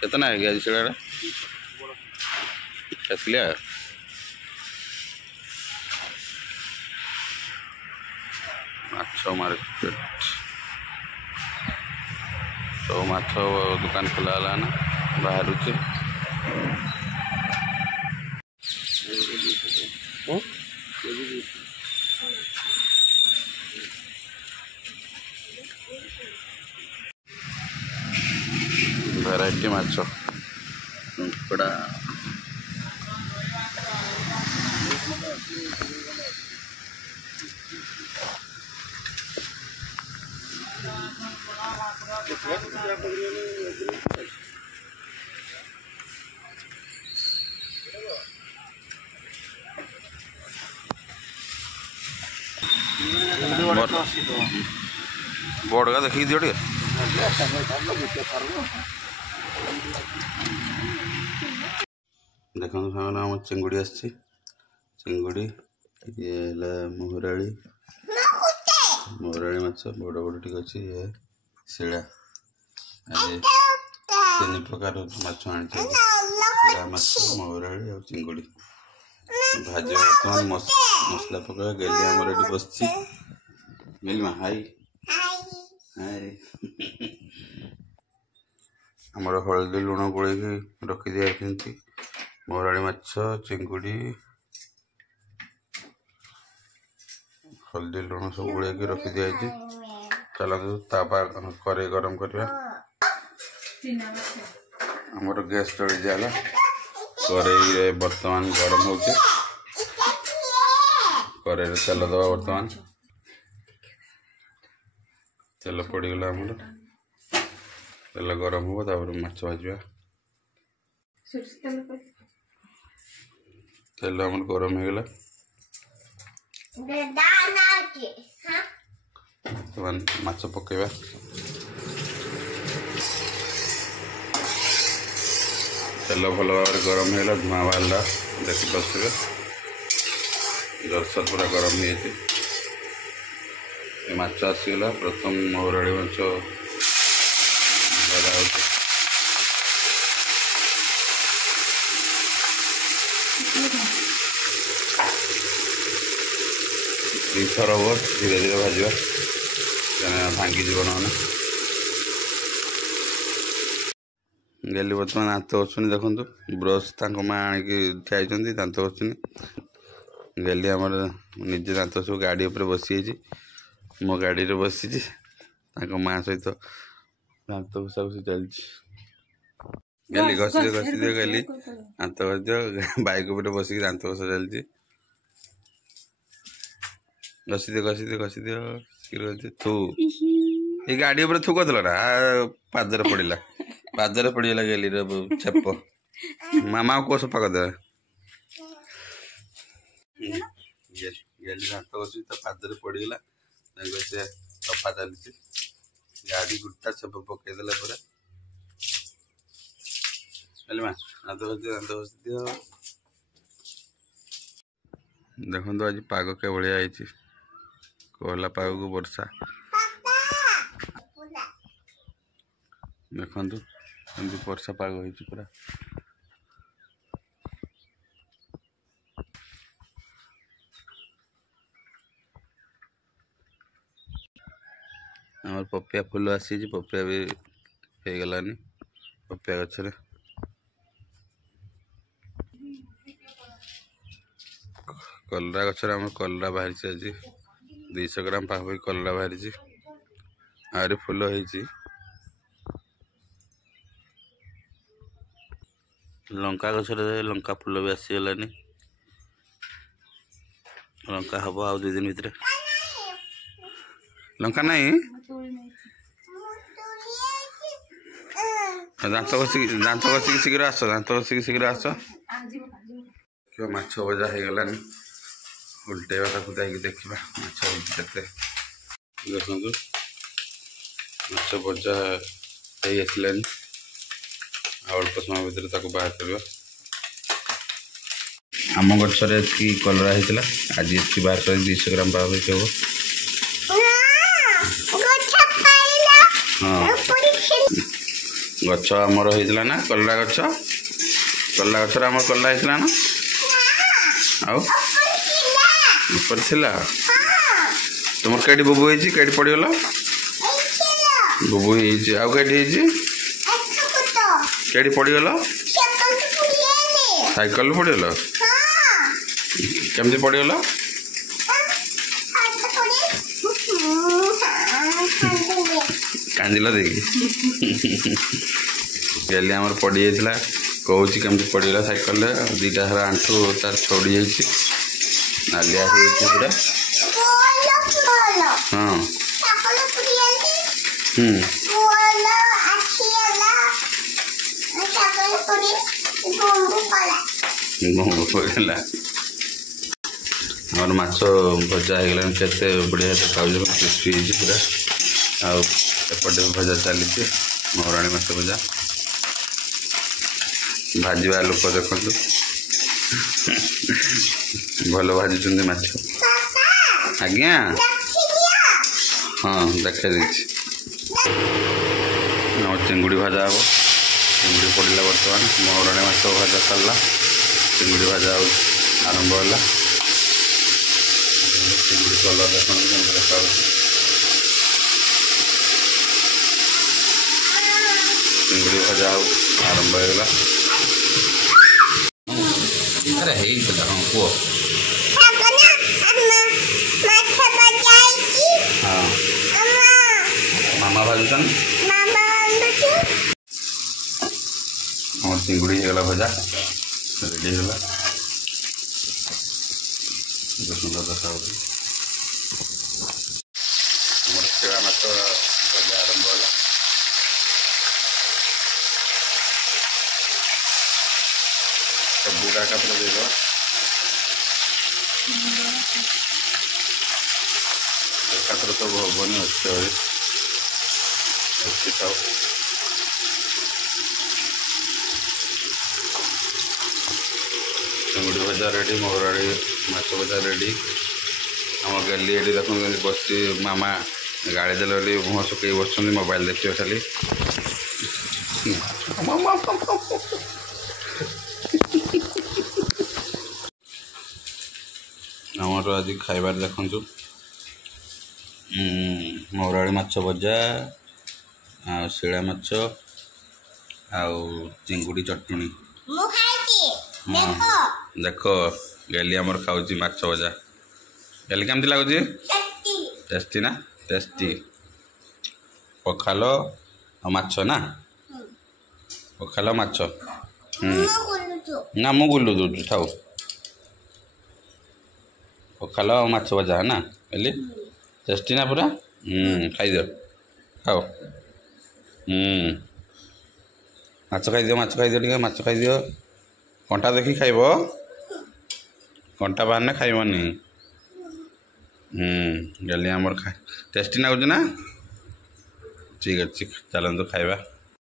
कितना है गया सिड़ा कितलिया माछ मार्केट तो माछ दुकान खोला ना बाहर भेराइटी माछ कड़ा बोर्ड का देखिए दियो देखो सामने आम चिंगुड़ी आसी चिंगुड़ी ये मोहराड़ी मोहराड़ी माछ बड़ बड़ टी अच्छी ये शिला तीन प्रकार माछ आनी मोहराड़ी और चिंगुड़ी भाजी बर्तमान मसला पका गेली आमर ये बस मिलमा हाई हाय आमर हलदी लुण गोल रखी दिखाई मोहराड़ी माछ चिंगुड़ी हल्दी लुण सब गोल रखी दिखाई चलते तापा करे गरम करवा आमर गैस चढ़ी जाला कड़े बर्तमान गरम हो कड़े तेल दबा बर्तमान तेल पड़गला आमर तेल गरम हो माछ भाजवा तेल आमर गरम हो गला माछ पकेबा तेल भल भाव गरम होगा धुआं बाहर देखी बसवे जरसर पूरा गरम हो माछ आसीगला प्रथम मोहराड़ी माछ भजा हो दुईथर हम धीरे धीरे भाजवा भांगी जीव ना गेली बर्तमान दात घषुनी देखु ब्रश माँ आणिकी ठिया दात घषुनी गेली आमर निजे दात सब गाड़ी उपर बसी मो गाड़ी रे बसी माँ सहित दात घषा घुसी चलती गेली घसी दियो गेली दात घसी दियो बाइक उपर बसिक दात घषा चलती घसी दियो थू ये गाड़ी उपर थू कर ना पादर पड़ा पादर पड़गला गेली छेप मामा को सफा करदे गेली दात घसी तो पादर पड़गला से सफा चलती गाड़ी गुटा छेप पकईदे पूरा दात घसी दियो देखो आज पाग के भाया आई कोहला पाग को वर्षा देखु वर्षा पाग हो पूरा आम पपिया फुल आसी पपिया भी हो गलानी पपिया गचरे कलरा गचर आम कलरा बाहरी आज 200 ग्राम पाखी कलरा बाहरी आहरी फुल हो लंका गचर लंका फुल भी आसीगलानी लंका हम आ 2 दिन भितर लंका नहीं दात घसिक शीघ्र आस दात घसिक शीघ्र आस क्यों माछ भजा हो गलानी उल्टेवा ताकू देखा माछ के देखु माछ भजा हो आसलानी अल्प समय भितर बाहर करवा आम गचर की कलरा होता आज ये बाहर कर 200 ग्राम पाखापाखि हम। हाँ गच आमर होता ना कलरा गच आम कलरा होता ना आउ ऊपर थिला तुम कई बुबू होती कई पड़गल बुबू आउ कई कई पड़गल साइकल पड़गल केमती पड़गल कांदिल देखी गली आम पड़ जाता कौच केमती पड़गला साइकल दीटा सारा आंठू तार छोड़ी जाइए नालिया पूरा। हाँ पड़ा आम माछ भजा हो गला केते बढ़िया खाऊ क्रिस्पी पूरा आपटे भजा चली महाराणी माछ भजा भाजवा लोक देखु भल भाजुंट माछ आज्ञा हाँ देखा चिंगुड़ी भाजा हम चिंगुड़ी पड़ा बर्तमान महाराणी माछ भाजा सरला चिंगुड़ी भाजा आरंभ है चिंगुड़ी कलर देखा देखा चिंगुड़ी भजा आरंभ होगा। अरे है हाँ कह हाँ मामा भाजुन हम चिंगुड़ी होगा भजा रेडी होगा सुंदर देखा शेड़ा माछ भजा आरंभ है। बुरा का पूरा दे दो एकात्र तो हबनी अच्छे खाओ चिंगुड़ी भजा रेडी महाराणी माछ भजा रेडी आम गली ये देख बस मामा गाड़ी देले मुह सुखई बस मोबाइल देखिए खाली आमर आज खाइबार देखु महाराणी माछ भजा शिला माछ चिंगुड़ी चटनी देख गली आमर खाऊँ माछ भजा गली केमती लगुच टेस्टी ना टेस्टी पखाल माछ ना पखाल माछ ना मु गुलु दूँ खाऊ पखाल माछ भजा है ना गली टेस्टी ना पूरा खाइद खाओ माछ खाइद माछ खाइद टे माछ खाइद कंटा देखी खाइब कंटा बाहर खाइबनी गली आमर टेस्टी लगुच ना ठीक अच्छे चलते खाइबा।